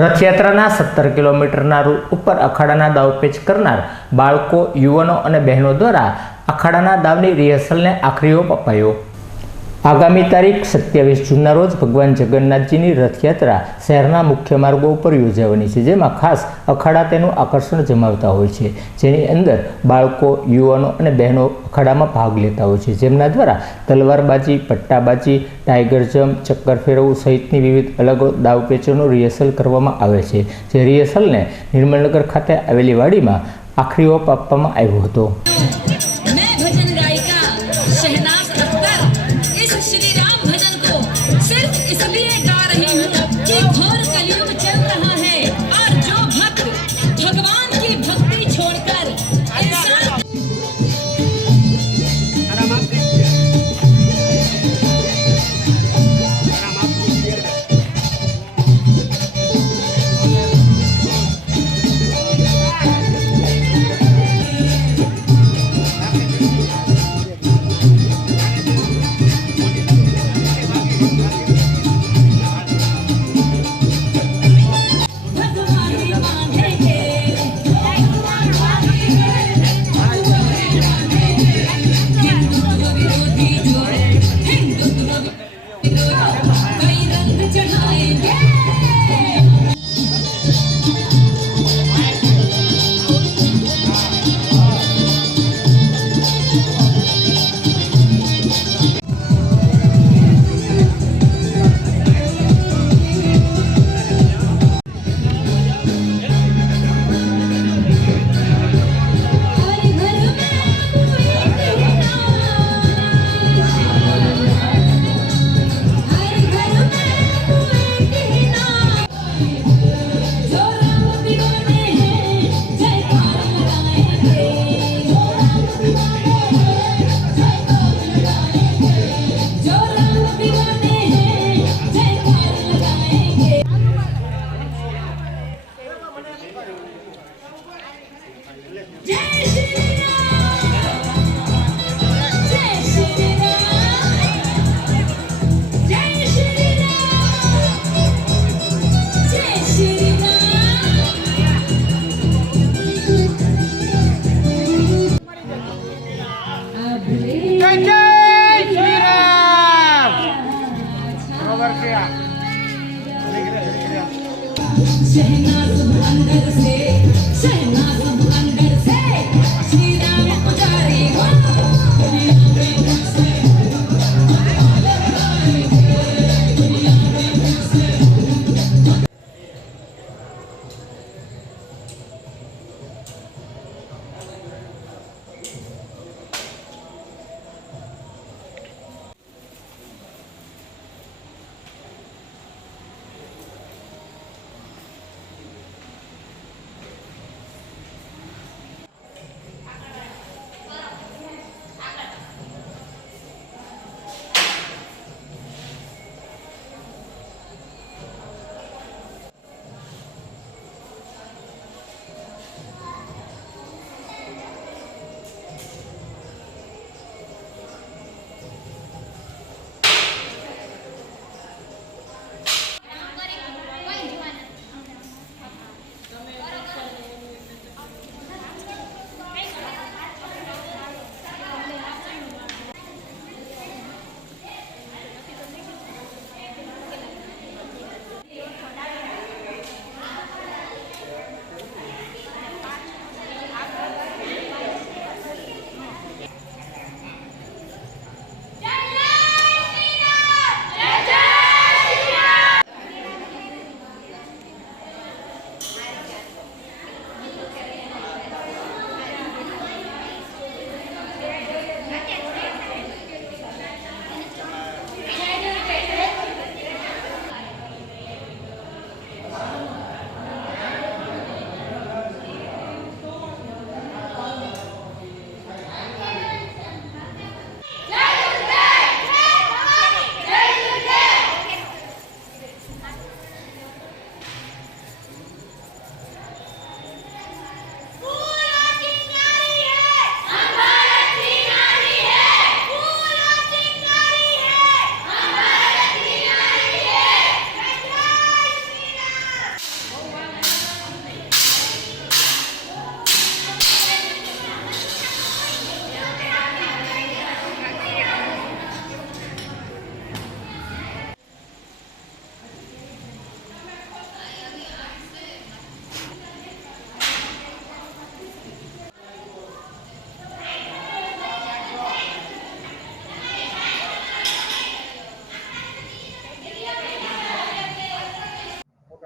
રથયાત્રાના 17 કિલોમીટરના રૂટ ઉપર અખાડાના દાવપેચ કરનાર બાળકો, યુવાનો અને બહેનો દ્વારા અખાડાના દાવની રિહર્સલને આખરી ઓપ અપાયો। આગામી તારીખ 27 જૂનના રોજ ભગવાન જગન્નાથજીની રથયાત્રા શહેરના મુખ્ય માર્ગો ઉપર યોજાવાની છે, જેમાં ખાસ અખાડા તેનું આકર્ષણ જમાવતા હોય છે, જેની અંદર બાળકો, યુવાનો અને બહેનો અખાડામાં ભાગ લેતા હોય છે, જેમના દ્વારા તલવારબાજી, પટ્ટાબાજી, ટાઈગર જમ્પ, ચક્કર ફેરવવું સહિતની વિવિધ અલગ દાવપેચોનું રિહર્સલ કરવામાં આવે છે, જે રિહર્સલને નિર્મલનગર ખાતે આવેલી વાડીમાં આખરી ઓપ આપવામાં આવ્યો હતો।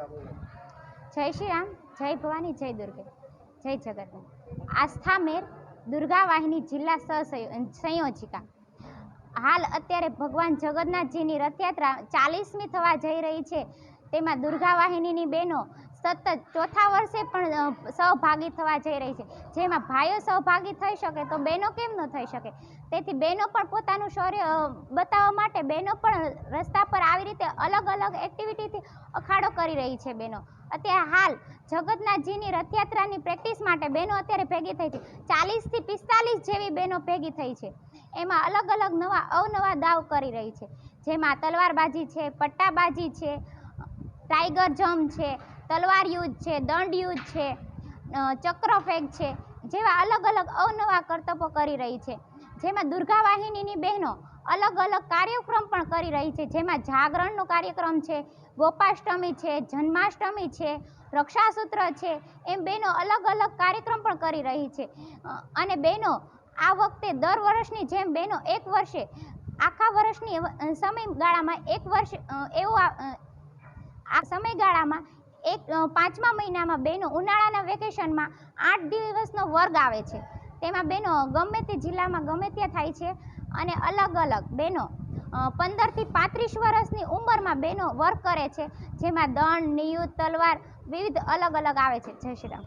જય શ્રી રામ, જય ભવાની, જય દુર્ગે, જય જગત. આસ્થા મેર દુર્ગા વાહિની જિલ્લા સંયોજિકા. હાલ અત્યારે ભગવાન જગન્નાથજીની રથયાત્રા 40મી થવા જઈ રહી છે. તેમાં દુર્ગા વાહિનીની બહેનો સતત ચોથા વર્ષે પણ સહભાગી થવા જઈ રહી છે. જેમાં ભાઈઓ સહભાગી થઈ શકે તો બહેનો કેમ ન થઈ શકે? તેથી બહેનો પણ પોતાનું શૌર્ય બતાવવા માટે બહેનો પણ રસ્તા પર આવી રીતે અલગ અલગ એક્ટિવિટીથી અખાડો કરી રહી છે. બહેનો અત્યારે હાલ જગન્નાથજીની રથયાત્રાની પ્રેક્ટિસ માટે બહેનો અત્યારે ભેગી થઈ છે. 40થી 45 જેવી બહેનો ભેગી થઈ છે. એમાં અલગ અલગ અવનવા દાવ કરી રહી છે. જેમાં તલવારબાજી છે, પટ્ટાબાજી છે, ટાઈગર જમ્પ છે, તલવાર યુદ્ધ છે, દંડ યુદ્ધ છે, ચક્ર ફેંક છે, જેવા અલગ અલગ અવનવા કરતબો કરી રહી છે. જેમાં દુર્ગા વાહિનીની બહેનો અલગ અલગ કાર્યક્રમ પણ કરી રહી છે. જેમાં જાગરણનો કાર્યક્રમ છે, ગોપાષ્ટમી છે, જન્માષ્ટમી છે, રક્ષાસૂત્ર છે, એમ બહેનો અલગ અલગ કાર્યક્રમ પણ કરી રહી છે. અને બહેનો આ વખતે દર વર્ષની જેમ બહેનો એક વર્ષે આખા વર્ષની સમયગાળામાં એક વર્ષ એવું આ સમયગાળામાં એક 5મા મહિનામાં બહેનો ઉનાળાના વેકેશનમાં 8 દિવસનો વર્ગ આવે છે. તેમાં બહેનો ગમે તે જિલ્લામાં ગમે ત્યાં થાય છે. અને અલગ અલગ બહેનો 15થી 35 વર્ષની ઉંમરમાં બહેનો વર્ક કરે છે. જેમાં દંડ, નિયુદ્ધ, તલવાર વિવિધ અલગ અલગ આવે છે. જય શ્રી રામ.